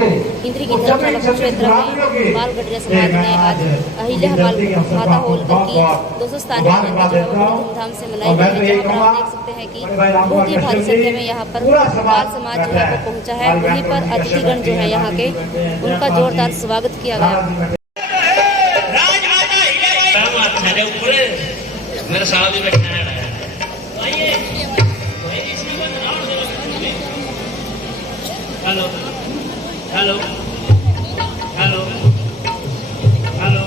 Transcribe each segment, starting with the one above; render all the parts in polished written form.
इंद्री की धर्मशाला क्षेत्र में बाल गडरिया समाज ने आज अहिल्या माता होलकर की 200 जयंती जो है वो धूमधाम से मनाई गई है। जहाँ पर आप देख सकते हैं कि बहुत ही भारी संख्या में यहाँ पर बाल समाज जो है वो पहुँचा है। वहीं पर अतिथिगण जो है यहाँ के उनका जोरदार स्वागत किया गया। मेरे साथ भी बैठा है। Hello hello hello hello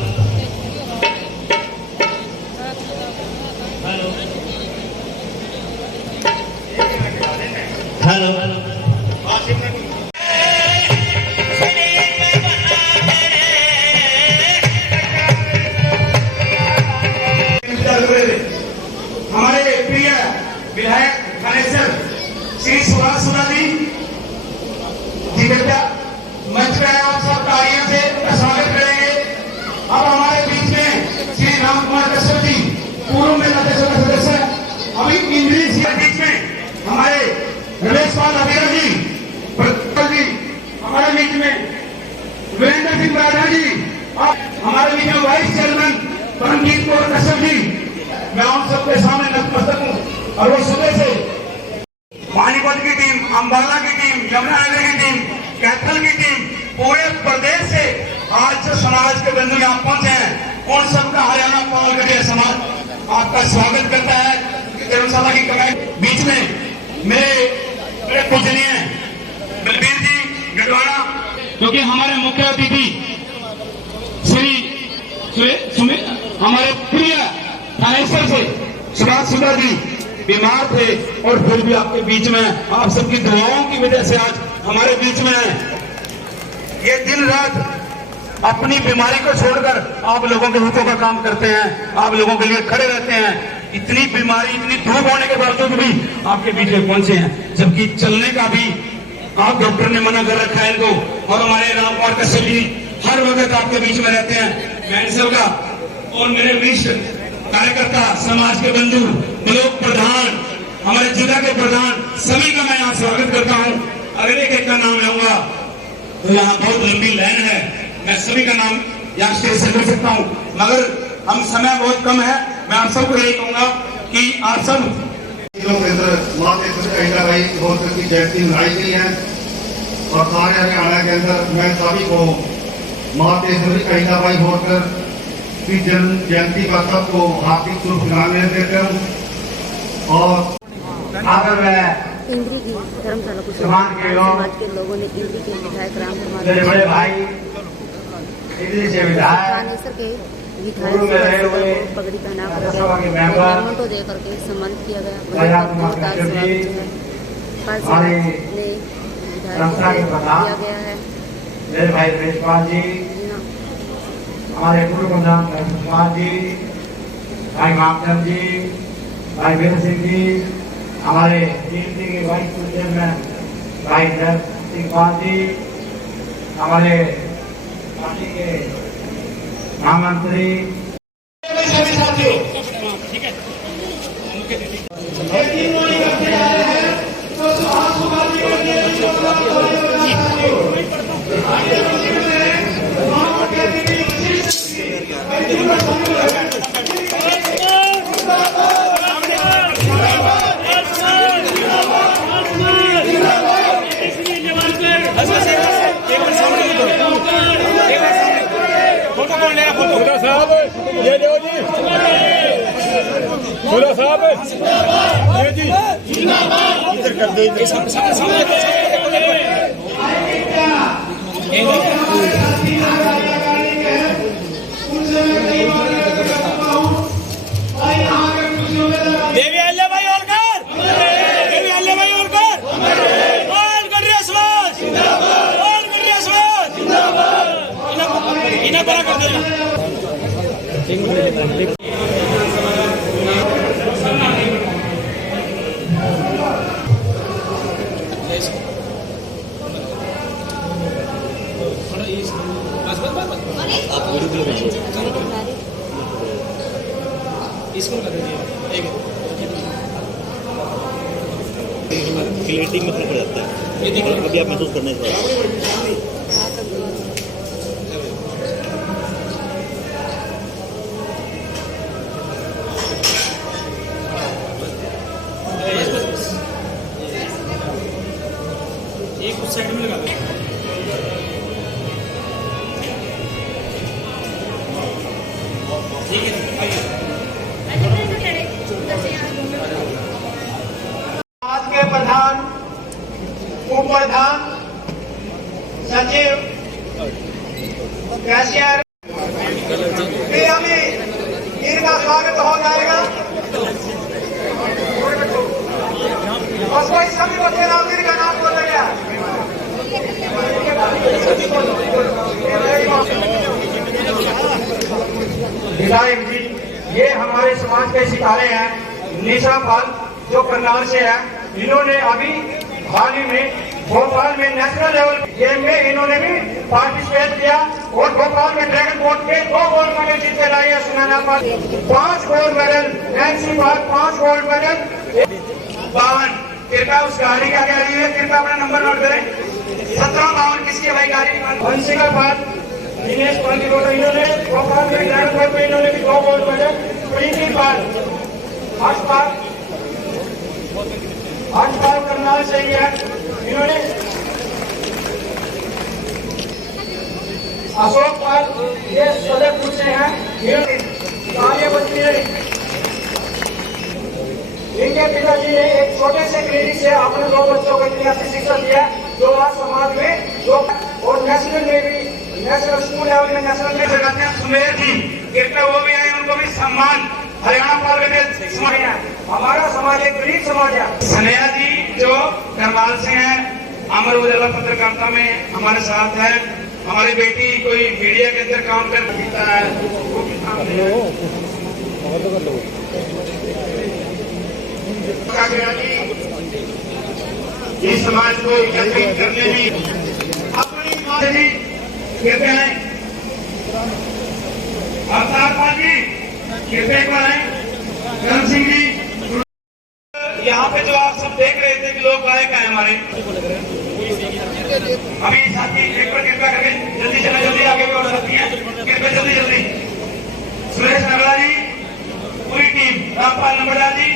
hello hello हमारे प्रिय विधायक थानेसर श्री सुभाष सुराजी जी बेटा मंच पे आप सब तालियों से स्वागत करेंगे। अब हमारे बीच में श्री राम कुमार कश्यप जी पूर्व में सदस्य, अभी इंद्री के बीच में हमारे रमेश पाल अभिरा जी हमारे बीच में वीरेंद्र सिंह राठा जी, और हमारे बीच में वाइस चेयरमैन परमजीत कौर कश्यप जी। मैं उन सबके सामने नतमस्तक हूँ। और वो सुबह से पानीपत की टीम, अम्बाला की टीम, यमुनानगर की टीम, कैथल की टीम, पूरे प्रदेश से आज जो समाज के बंधु यहाँ पहुंचे हैं उन सबका हरियाणा बाल गडरिया समाज आपका स्वागत करता है। धर्मशाला की कमेटी बीच में मेरे पूजनीय बलबीर जी गढ़वाड़ा, क्योंकि हमारे मुख्य अतिथि श्री हमारे प्रिय थानेसर से सुभाष सुंदर जी बीमार थे और फिर भी आपके बीच में आप सबकी दुआओं की वजह से आज हमारे बीच में है। ये दिन रात अपनी बीमारी को छोड़कर आप लोगों के हितों का काम करते हैं, आप लोगों के लिए खड़े रहते हैं। इतनी बीमारी, इतनी धूप होने के बावजूद भी आपके बीच में पहुंचे हैं, जबकि चलने का भी आप डॉक्टर ने मना कर रखा है इनको। और हमारे राम कुमार कश्यप जी हर वक्त आपके बीच में रहते हैं। मैं इन सबका और मेरे वरिष्ठ कार्यकर्ता, समाज के बंधु, ब्लॉक प्रधान, हमारे जिला के प्रधान, सभी का मैं यहाँ स्वागत करता हूँ। अगर एक का नाम लूंगा तो यहाँ बहुत लंबी लाइन है, मैं सभी का नाम यहाँ स्टेज से कर सकता हूँ, मगर हम समय बहुत कम है। मैं आप सबको यही कहूंगा कि आप सब अहिल्याबाई होलकर की जयंती मनाई गई है और सारे हरियाणा के अंदर मैं सभी को महातेश्वरी अहिल्याबाई होलकर की जन्म जयंती का सबको हार्दिक शुभकामनाएं देता हूँ। और अगर मैं इंद्री की धर्मशाला कुछ समाज के लोगों ने इंद्री के विधायक राम कुमार मेरे बड़े भाई इंद्री से विधायक थानेसर के विधायक पगड़ी पहना कर दे करके सम्मानित किया गया। जोरदार स्वागत है ने विधायक किया गया है। मेरे भाई रमेश पाल जी, हमारे पूर्व प्रधान कुमार जी, भाई मामचंद जी, भाई वीर सिंह जी, हमारे टीएमसी के वाइस चेयरमैन भाई जय सिंह पाल जी, हमारे पार्टी के महामंत्री ये लो जी, बोलो साहब, ये जी इधर कर दो, देवी अहिल्याबाई होलकर, देवी अहिल्याबाई होलकर, बाल गडरिया समाज जिंदाबाद, बाल गडरिया समाज जिंदाबाद। इन्हें बड़ा कर देना। क्लैरिटी में फर्क पड़ जाता है, अभी आप महसूस करने के बाद एक उस साइड में लगा दो। ठीक है, आइए। समाज के प्रधान, उप प्रधान, सचिव, कैशियर, फिर अभी इनका स्वागत हो जाएगा। बस कोई सभी बच्चे नाम का नाम बोल गया। विधायक जी, ये हमारे समाज के सितारे हैं निशा पाल, जो करनाल से है। इन्होंने अभी हाल ही में भोपाल में नेशनल लेवल गेम में इन्होंने भी पार्टिसिपेट किया और भोपाल में ड्रैगन बोट के 2 गोल्ड मेडल जीत के लाई है। सुनैना पाल 5 गोल्ड मेडल, नैन्सी पाल 5 गोल्ड मेडल। 52 कृपया उस गाड़ी का कह रही है, कृपया अपना नंबर नोट करें। 1752 किसकी भाई गाड़ी? हंसिका पाल, दिनेश पाल की फोटो। इन्होंने भोपाल में ड्रैगन बोट में इन्होंने भी 2 गोल्ड मेडल। प्रीति पाल, हर्ष पाल करनाल से ही है। इन्होंने अशोक पाल, ये सदरपुर से हैं। इनके पिताजी ने एक छोटे से क्लिनिक से अपने 2 बच्चों को इतनी अच्छी शिक्षा दी है, जो आज समाज में जो और नेशनल में भी, नेशनल स्कूल लेवल में, नेशनल में लगाते हैं। सुमेर जी, कृपया वो भी आए, उनको भी सम्मान। हरियाणा पार्लियामेंट समाज है, हमारा समाज एक गरीब समाज है। सनेहा जी जो करनाल से हैं, अमर उजाला पत्रकारिता में हमारे साथ है। हमारी बेटी कोई मीडिया के अंदर काम करता है, वो भी इस समाज को एकत्रित करने में अपनी जी कहते हैं। अवतार पाल जी कहते हैं, करण सिंह जी। यहाँ पे जो आप सब देख रहे थे कि लोग गायक हैं हमारे, अभी साथी एक बार कृपया करके जल्दी चले, जल्दी आगे भी और सकती हैं, कृपया जल्दी जल्दी। सुरेश नगरा जी, पूरी टीम, रामपाल नंबरदार जी,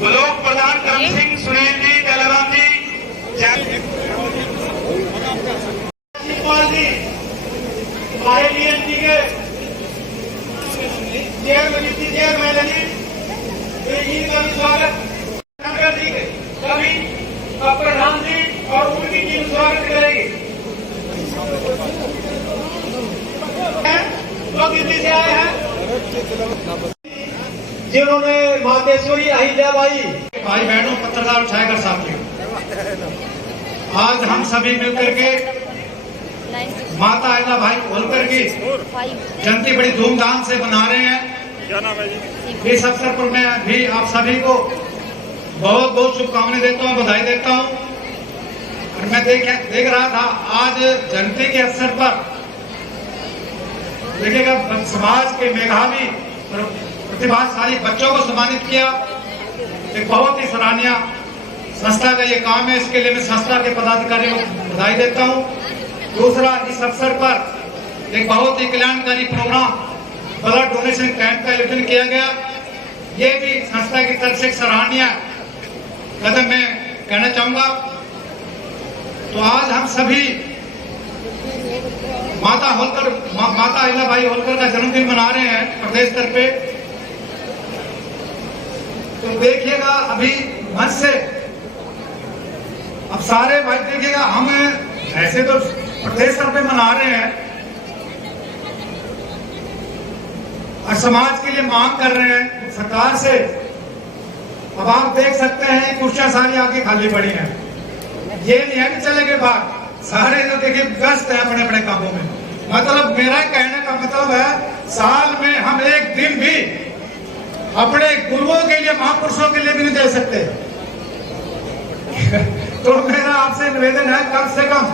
ब्लॉक प्रधान करण सिंह, सुनील जी, दलाराम जी, हमारे बीएनपी के चेयरमैन जी, इनका भी स्वागत कभी प्रधान जी और उनकी टीम स्वागत करेगी। जो दिल्ली से आए हैं, जिन्होंने मातेश्वरी अहिल्याबाई, भाई बहनों, पत्रकार छायाकर साथियों, आज हम सभी मिलकर के माता अहिल्याबाई होलकर की जयंती बड़ी धूमधाम से मना रहे हैं। इस अवसर पर मैं भी आप सभी को बहुत बहुत शुभकामनाएं देता हूं, बधाई देता हूं। और मैं देख रहा था आज जयंती के अवसर पर देखिएगा समाज के मेधावी प्रतिभाशाली बच्चों को सम्मानित किया। एक बहुत ही सराहनीय संस्था का ये काम है, इसके लिए मैं संस्था के पदाधिकारियों को बधाई देता हूं। दूसरा, इस अवसर पर एक बहुत ही कल्याणकारी प्रोग्राम ब्लड डोनेशन कैंप का आयोजन किया गया। ये भी संस्था की तरफ से एक सराहनीय कदम मैं कहना चाहूंगा। तो आज हम सभी माता अहिल्याबाई होलकर का जन्मदिन मना रहे हैं प्रदेश स्तर पे। तो देखिएगा अभी मंच से अब सारे भाई देखिएगा, हम ऐसे तो प्रदेश स्तर पे मना रहे हैं और समाज के लिए मांग कर रहे हैं सरकार से। अब आप देख सकते हैं कुर्सियां सारी आगे खाली पड़ी हैं। ये नहीं है कि चले गए बाहर, सारे जो देखिए व्यस्त हैं अपने अपने कामों में। मतलब मेरा कहने का मतलब है, साल में हम एक दिन भी अपने गुरुओं के लिए, महापुरुषों के लिए भी नहीं दे सकते। तो मेरा आपसे निवेदन है, कम से कम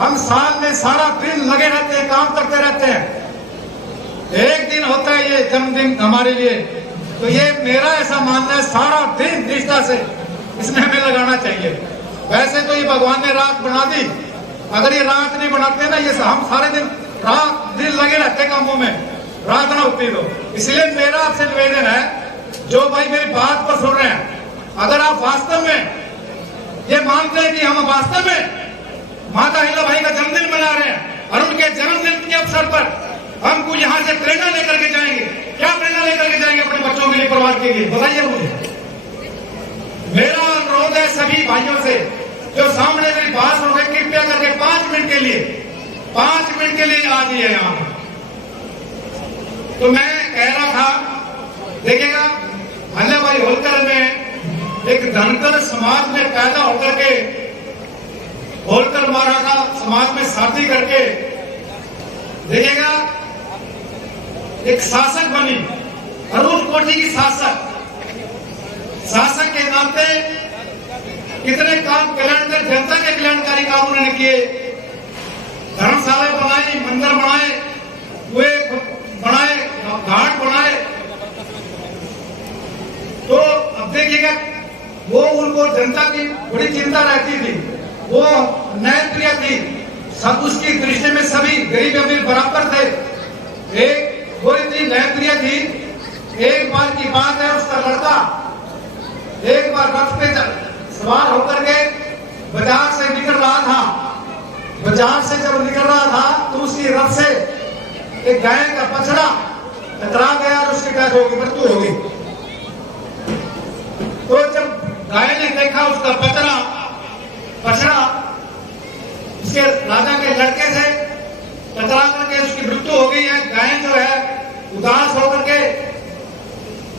हम साल में सारा दिन लगे रहते हैं, काम करते रहते हैं। एक दिन होता है ये जन्मदिन हमारे लिए, तो ये मेरा ऐसा मानना है सारा दिन निष्ठा से इसमें हमें लगाना चाहिए। वैसे तो ये भगवान ने रात बना दी, अगर ये रात नहीं बनाते ना, ये हम सारे दिन रात दिन लगे रहते कामों में, रात ना होती तो। इसलिए मेरा आपसे निवेदन है, जो भाई मेरी बात को सुन रहे हैं, अगर आप वास्तव में ये मानते हैं कि हम वास्तव में माता अहिल्याबाई का जन्मदिन मना रहे हैं और उनके जन्मदिन के अवसर पर हमको यहाँ से प्रेरणा लेकर के जाएंगे, क्या प्रेरणा लेकर के जाएंगे अपने बच्चों के लिए, परिवार के लिए, बताइए मुझे। मेरा अनुरोध है सभी भाइयों से जो सामने मेरी बात सुन रहे, कृपया करके 5 मिनट के लिए आ जाइए यहाँ पर। तो मैं कह रहा था, देखिएगा अहिल्याबाई होलकर में एक धनकर समाज में पैदा होकर के होलकर मराठा समाज में शादी करके देखिएगा एक शासक बनी, अरुण कोटि की शासक के नाते कितने काम कल्याणकारी, जनता के कल्याणकारी काम उन्होंने किए। धर्मशाला बनाई, मंदिर बनाए, कुएं बनाए, घाट बनाए। तो अब देखिएगा वो उनको जनता की बड़ी चिंता रहती थी, वो न्यायप्रिय थी, सब उसकी दृष्टि में सभी गरीब अमीर बराबर थे। एक वो इतनी न्यायप्रिय थी, एक बार की बात है, उसका लड़का एक बार रथ पे सवार होकर के बाजार से निकल रहा था। बाजार से जब निकल रहा था तो उसकी रथ से एक गाय का बछड़ा टकरा गया और उसकी डेथ हो गई, मृत्यु हो गई। तो जब गाय ने देखा उसका बछड़ा उसके राजा के लड़के से टकरा करके उसकी मृत्यु हो गई है, गाय जो है उदास होकर के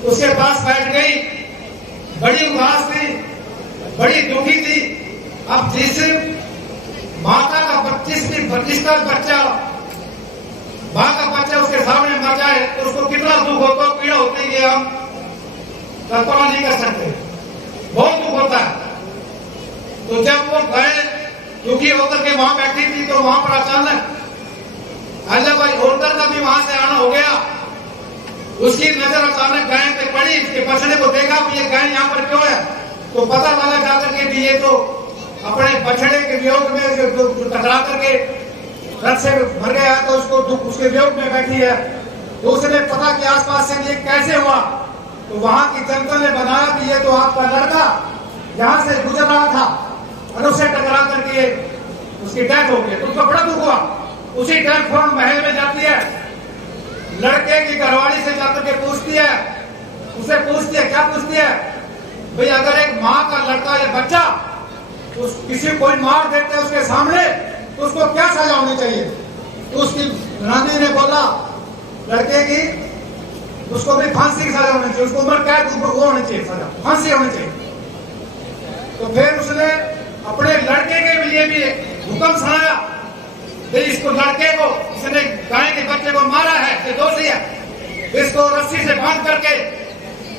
उसके पास बैठ गई, बड़ी उदास थी, बड़ी दुखी थी। अब जिस माता का 25 का बच्चा, माँ का बच्चा उसके सामने मर जाए तो उसको कितना दुख होता, पीड़ा होती है, हम कल्पना नहीं कर सकते, बहुत दुख होता है। तो जब वो गए दुखी होकर के वहां बैठी थी तो वहां पर अचानक अहिल्याबाई होलकर का भी वहां से आना हो गया। उसकी नजर अचानक गाय पे पड़ी, उसके बछड़े को देखा, ये गाय यहाँ पर क्यों है? तो पता लगा जाकर के भी ये तो अपने बछड़े के वियोग में टकरा करके रथ से मर गया, तो उसको दुख उसके वियोग में बैठी है। तो उसने पता कि आसपास से ये कैसे हुआ, तो वहां की जनता ने बनाया कि ये तो आपका लड़का यहाँ से गुजर रहा था और उसे टकरा करके उसकी डेथ हो गई। तो उसको बड़ा दुख हुआ। उसी टाइम फौरन महल में जाती है, लड़के की घरवाली से जाकर के पूछती है, उसे पूछती है, क्या पूछती है भाई, अगर एक माँ का लड़का या बच्चा किसी कोई मार देते है उसके सामने तो उसको क्या सजा होनी चाहिए? तो उसकी रानी ने बोला लड़के की उसको भी फांसी की सजा होनी चाहिए, उसको उम्र कैद वो होनी चाहिए, सजा फांसी होनी चाहिए। तो फिर उसने अपने लड़के के लिए भी हुक्म सुनाया, इसको लड़के को इसने गाय के बच्चे को मारा है, ये दोषी है, इसको रस्सी से बांध करके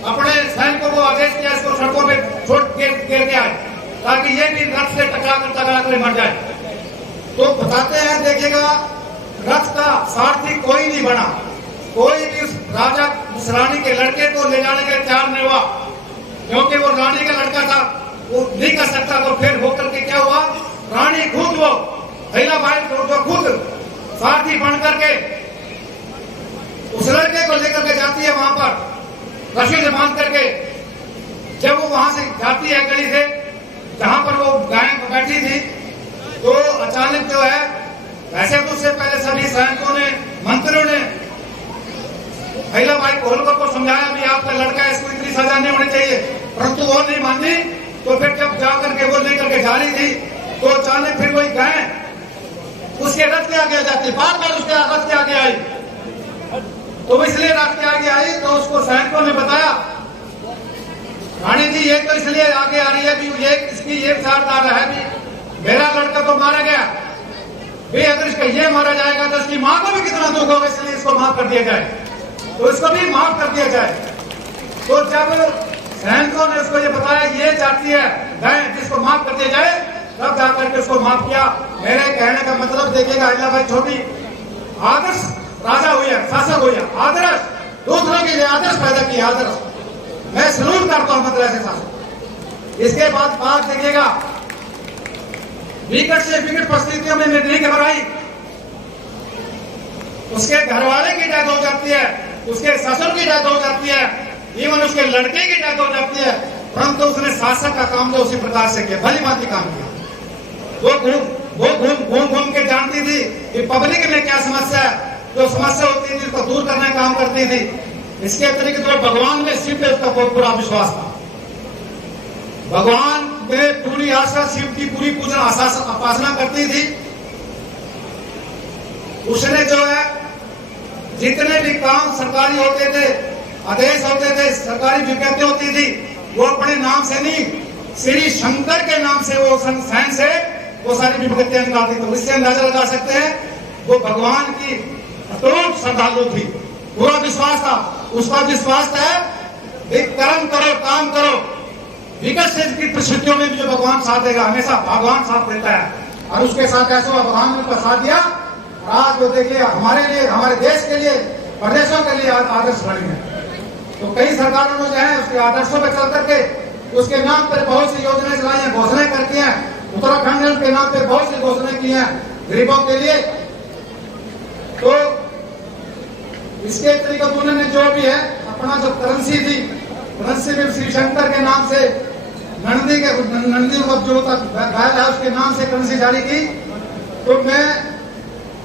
अपने सैनिकों को आदेश किया इसको सड़कों पे छोड़ गिर के आए ताकि ये भी रथ से टकरा कर मर जाए। तो बताते हैं, देखिएगा रथ का सारथी कोई नहीं बना, कोई भी उस राजा उस रानी के लड़के को ले जाने के लिए तैयार नहीं हुआ, क्योंकि वो रानी का लड़का था, वो नहीं कर सकता। तो फिर होकर के क्या हुआ, रानी खुद वो अहिल्याबाई जो खुद सारथी बन करके उस लड़के को लेकर के जाती है वहां पर रस्सी से बांध करके। जब वो वहां से जाती है गली से जहां पर वो गाय बैठी थी, तो अचानक जो है, वैसे तो उससे पहले सभी सैनिकों ने, मंत्रियों ने अहिल्याबाई होलकर को समझाया भी आपका लड़का है, इसको इतनी सजा नहीं होनी चाहिए, परंतु वो नहीं मानी। तो फिर जब जाकर के वो लेकर के जा रही थी तो अचानक फिर वही गाय उसके रथ के आगे जाती, बार बार उसके रथ के आगे आई। तो इसलिए रथ के आगे आई तो उसको सैनिकों ने बताया, रानी जी ये तो इसलिए आगे आ रही है भी ये इसकी ये विचारधारा है भी मेरा लड़का तो मारा गया भी, अगर इसका ये मारा जाएगा तो इसकी मां को भी कितना दुख होगा, इसलिए इसको माफ कर दिया जाए, तो इसको भी माफ कर दिया जाए। तो जब सैनिकों ने उसको ये बताया ये चाहती है गाय जिसको माफ कर दिया जाए, तब जाकर के उसको माफ किया। मेरे कहने का मतलब देखिएगा, अहिल्याबाई छोटी आदर्श राजा हुई है, शासक हुई है, आदर्श दूसरों के लिए आदर्श पैदा किया, आदर्श। मैं सलूट करता हूं मतलब ऐसे शासक। इसके बाद बात देखिएगा, विकट से विकट परिस्थितियों में नहीं घबराई, उसके घर वाले की डेथ हो जाती है, उसके ससुर की डेथ हो जाती है, इवन उसके लड़के की डेथ हो जाती है, परंतु उसने शासक का काम जो उसी प्रकार से किया, भली भांति काम किया। वो घूम के जानती थी कि पब्लिक में क्या समस्या है, जो समस्या होती थी उसको दूर करने का काम करती थी। इसके अतिरिक्त तो भगवान में शिव पे उसका बहुत पूरा विश्वास था। भगवान में पूरी आस्था, शिव की पूरी पूजा उपासना करती थी। उसने जो है जितने भी काम सरकारी होते थे, आदेश होते थे, सरकारी विज्ञप्ति होती थी, वो अपने नाम से नहीं, श्री शंकर के नाम से वो सहन से वो सारी विज्ञप्तियां निकालती थी। तो इससे अंदाजा लगा सकते हैं वो भगवान की अटूट श्रद्धालु थी, पूरा विश्वास था। उसका विश्वास था कर्म करो, काम करो, विकट से की परिस्थितियों में भी जो भगवान साथ देगा, हमेशा भगवान साथ देता है। और उसके साथ ऐसा हुआ, भगवान ने उसका साथ दिया। आज जो देखिए हमारे लिए, हमारे देश के लिए, प्रदेशों के लिए आदर्श बनी है। तो कई सरकारों ने जो है उसके आदर्शों पर चल करके उसके नाम पर बहुत सी योजनाएं चलाई हैं, घोषणाएं करती हैं। उत्तराखंड ने उनके नाम पर बहुत सी घोषणाएं की हैं गरीबों के लिए। तो इसके तरीके उन्होंने जो भी है अपना जो करेंसी थी, करेंसी में श्री शंकर के नाम से नंदी जो गाय है उसके नाम से करेंसी जारी की। तो मैं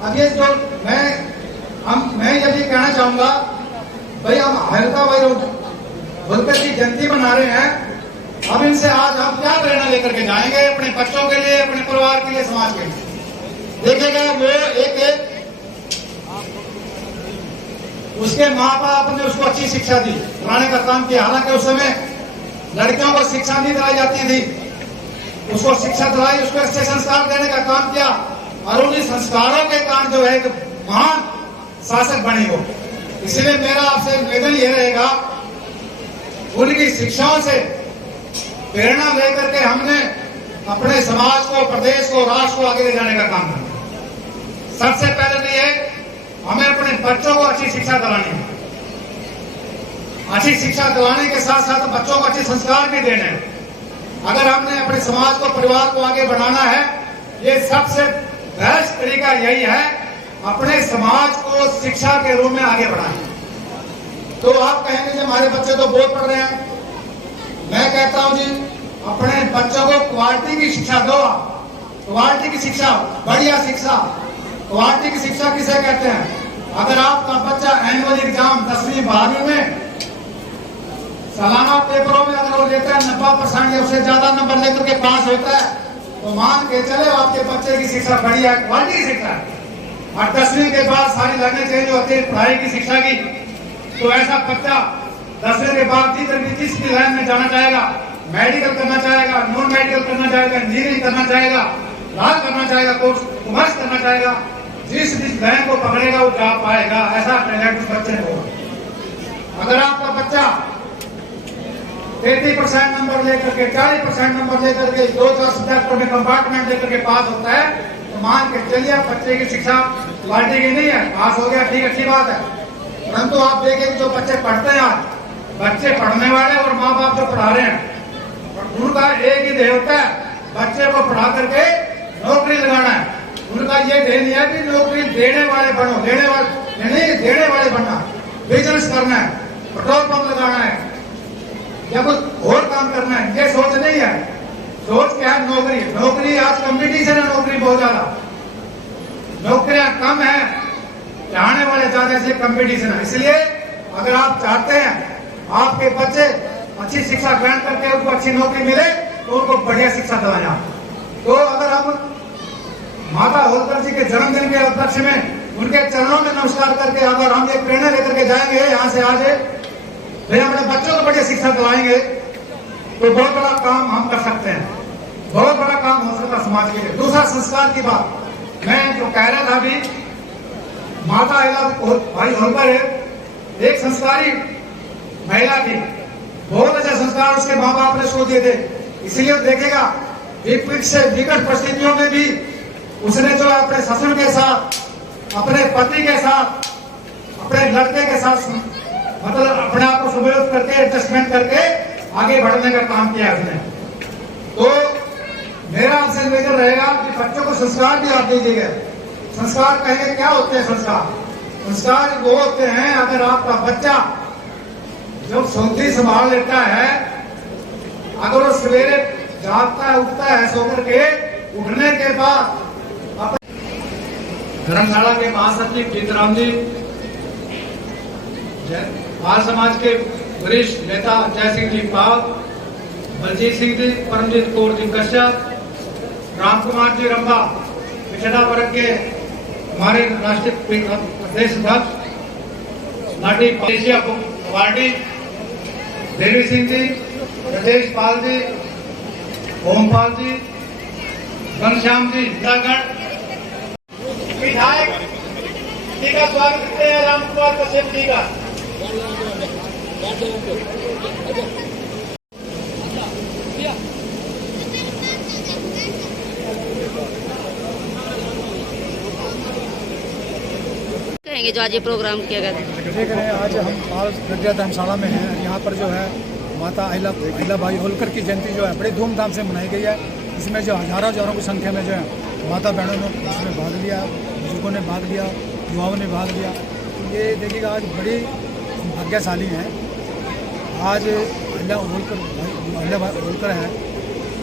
अब ये जो मैं यदि कहना चाहूंगा, भाई हम हल्का भाई होलकर की जयंती मना रहे हैं, अब इनसे आज हम क्या प्रेरणा लेकर के जाएंगे अपने बच्चों के लिए, अपने परिवार के लिए, समाज के लिए। देखेगा वो एक उसके माँ बाप ने उसको अच्छी शिक्षा दी, पढ़ाने का काम किया। हालांकि उस समय लड़कियों को शिक्षा नहीं दिलाई जाती थी, उसको शिक्षा दिलाई, उसको अच्छे संस्कार देने का काम किया। और उन्हीं संस्कारों के कारण जो है महान शासक बनी हो। इसलिए मेरा आपसे निवेदन ये रहेगा, उनकी शिक्षाओं से प्रेरणा लेकर के हमने अपने समाज को, प्रदेश को, राष्ट्र को आगे ले जाने का काम करना। सबसे पहले तो ये हमें अपने बच्चों को अच्छी शिक्षा दिलानी है। अच्छी शिक्षा दिलाने के साथ साथ बच्चों को अच्छे संस्कार भी देने हैं। अगर हमने अपने समाज को, परिवार को आगे बढ़ाना है, ये सबसे बेस्ट तरीका यही है, अपने समाज को शिक्षा के रूप में आगे बढ़ाएं। तो आप कहेंगे कि हमारे बच्चे तो बहुत पढ़ रहे हैं। मैं कहता हूं जी, अपने बच्चों को क्वालिटी की शिक्षा दो। क्वालिटी की शिक्षा, बढ़िया शिक्षा। क्वालिटी की शिक्षा किसे कहते हैं? अगर आपका बच्चा एनुअल एग्जाम 10वीं 12वीं में सालाना पेपरों में अगर वो लेता है 90% या उससे ज्यादा नंबर लेकर के पास होता है, तो मान के चले आपके बच्चे की शिक्षा बढ़िया है, क्वालिटी की शिक्षा है। और 10वीं के बाद सारी लाइनें चेंज होती है पढ़ाई की, शिक्षा की। तो ऐसा बच्चा 10वीं के बाद जिस भी लाइन में जाना चाहेगा, मेडिकल करना चाहेगा, नॉन मेडिकल करना चाहेगा, इंजीनियरिंग करना चाहेगा, लॉ करना चाहेगा, कॉमर्स करना चाहेगा, जिस लाइन को पकड़ेगा वो जा पाएगा। ऐसा टैलेंट उस बच्चे में होगा। अगर आपका बच्चा 33% नंबर लेकर के, 40% नंबर लेकर के 2-4 सब्जेक्टों में कंपार्टमेंट लेकर के पास होता है, तो मान के चलिए बच्चे की शिक्षा क्वालिटी की नहीं है, पास हो गया, ठीक, अच्छी बात है। परंतु आप देखें जो बच्चे पढ़ते हैं, आज बच्चे पढ़ने वाले और माँ बाप जो पढ़ा रहे हैं, उनका एक ही ध्येय होता है, बच्चे को पढ़ा करके नौकरी लगाना है। उनका ये ध्येय नहीं है कि नौकरी देने वाले बनो, देने वाले नहीं, देने वाले बनना, बिजनेस करना है, पेट्रोल पंप लगाना है या कुछ और काम करना है, ये सोच नहीं है। सोच क्या है? नौकरी। नौकरी आज कंपटीशन है, नौकरी बहुत ज्यादा, नौकरियां कम है, चाहने वाले ज्यादा से कंपटीशन है। इसलिए अगर आप चाहते हैं आपके बच्चे अच्छी शिक्षा ग्रहण करके उनको अच्छी नौकरी मिले, तो उनको बढ़िया शिक्षा दिलाया। तो अगर हम माता होलकर जी के जन्मदिन के उपलक्ष्य में उनके चरणों में नमस्कार करके अगर हम ये प्रेरणा लेकर के जाएंगे यहाँ से आज, फिर अपने बच्चों को बढ़िया शिक्षा दिलाएंगे, तो बहुत बड़ा काम हम कर सकते हैं, बहुत बड़ा काम हो सकता है समाज के लिए। दूसरा, संस्कार की बात मैं जो कह रहा था अभी, माता भाई होलकर एक संस्कारी महिला थी, बहुत अच्छा संस्कार उसके माँ बाप ने उसको दिए थे। इसलिए देखेगा विकट परिस्थितियों में भी उसने जो अपने ससुर के साथ, अपने पति के साथ, अपने लड़के के साथ, मतलब अपने आप को सुविधा करके, एडजस्टमेंट करके आगे बढ़ने का काम किया उसने। तो मेरा आपसे निवेदन रहेगा कि बच्चों को संस्कार भी आप दीजिएगा। संस्कार कहेंगे क्या होते हैं संस्कार? संस्कार वो होते हैं, अगर आपका बच्चा जब सौंधी संभाल लेता है, अगर वो सवेरे जागता है, उठता है सोकर के, उठने के बाद धर्मशाला के महासचिव जीतराम जी, पाल समाज के वरिष्ठ नेता जय सिंह जी पाल, बलजीत सिंह जी, परमजीत कौर जी कश्यप, राम कुमार जी रंबा, पिछड़ा वर्ग के हमारे राष्ट्रीय प्रदेश अध्यक्ष लाठी एशिया पार्टी, देवी सिंह जी, राजेश पाल जी, ओमपाल जी, घनश्याम जी, गण विधायक जी का स्वागत करते हैं, राम कुमार कश्यप जी का। कहेंगे जो आज ये प्रोग्राम किया गया था? देख रहे हैं आज हम पाल गढ़िया धर्मशाला में हैं। यहाँ पर जो है माता अहिल्याबाई होलकर की जयंती जो है बड़े धूमधाम से मनाई गई है। इसमें जो हजारों की संख्या में जो है माता बहनों ने इसमें भाग लिया, बुजुर्गों ने भाग लिया, युवाओं ने भाग लिया। तो ये देखिएगा आज बड़ी भाग्यशाली हैं। आज अहिल्याबाई होलकर हैं,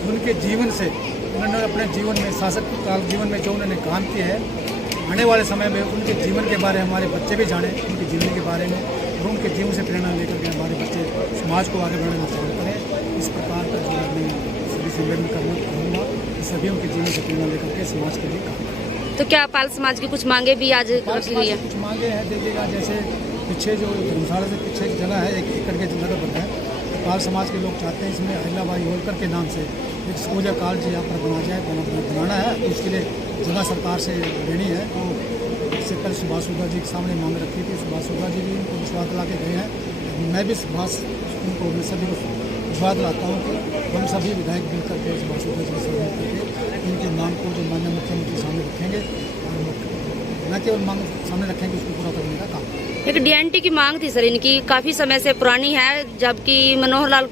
उनके जीवन से उन्होंने अपने जीवन में शासक काल जीवन में जो उन्होंने काम किए है, आने वाले समय में उनके जीवन के बारे में हमारे बच्चे भी जाने, उनके जीवन के बारे में, और उनके जीवन से प्रेरणा लेकर के हमारे बच्चे समाज को आगे बढ़ाने में सहायता करें। इस प्रकार का जो मैं सभी से निवेदन करूँगा कि सभी उनके जीवन से प्रेरणा लेकर के समाज के लिए काम करें। तो क्या पाल समाज की कुछ मांगे भी आज रखी हुई है? कुछ मांगे हैं, देखिएगा जैसे पीछे जो धर्मशाला से पीछे एक जगह है, 1 एकड़ की जगह पर है, पाल समाज के लोग चाहते हैं इसमें अहिल्याबाई होलकर के नाम से एक स्कूल या कॉलेज यहाँ पर बनाना है। तो उसके लिए जगह सरकार से लेनी है। तो इससे पहले सुभाष सुधा जी के सामने मांग रखी थी, सुभाष सुधा जी भी उनको विश्वास दिला के गए हैं। मैं भी सुभाष उनको मैं सभी को विश्वास दिलाता हूँ कि हम सभी विधायक मिल करके सुभाष सुधा जी के सामने करके इनके मांग को जो माननीय मुख्यमंत्री सामने रखेंगे, और न केवल मांग सामने रखेंगे, उसको पूरा करने का काम। एक डीएनटी की मांग थी सर, इनकी काफी समय से पुरानी है, जबकि मनोहर लाल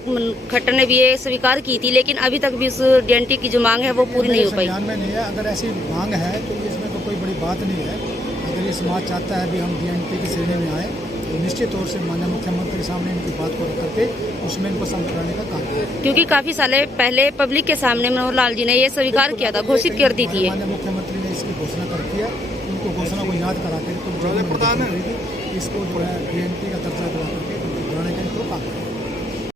खट्टर ने भी ये स्वीकार की थी, लेकिन अभी तक भी उस डीएनटी की जो मांग है वो पूरी नहीं हो पाई। संज्ञान में नहीं है। अगर ऐसी मांग है तो इसमें तो कोई बड़ी बात नहीं है। अगर ये समाज चाहता है भी हम डीएनटी की श्रेणी में आए, तो निश्चित तौर से माननीय मुख्यमंत्री के सामने इनकी बात को रख करके उसमें इनको सम्मिलित कराने का काम किया। क्योंकि काफी साल पहले पब्लिक के सामने मनोहर लाल जी ने ये स्वीकार किया था, घोषित कर दी थी। माननीय मुख्यमंत्री ने इसकी घोषणा कर दिया, उनको घोषणा को याद करा के इसको जो है डीएनटी का दर्जा दिलाकर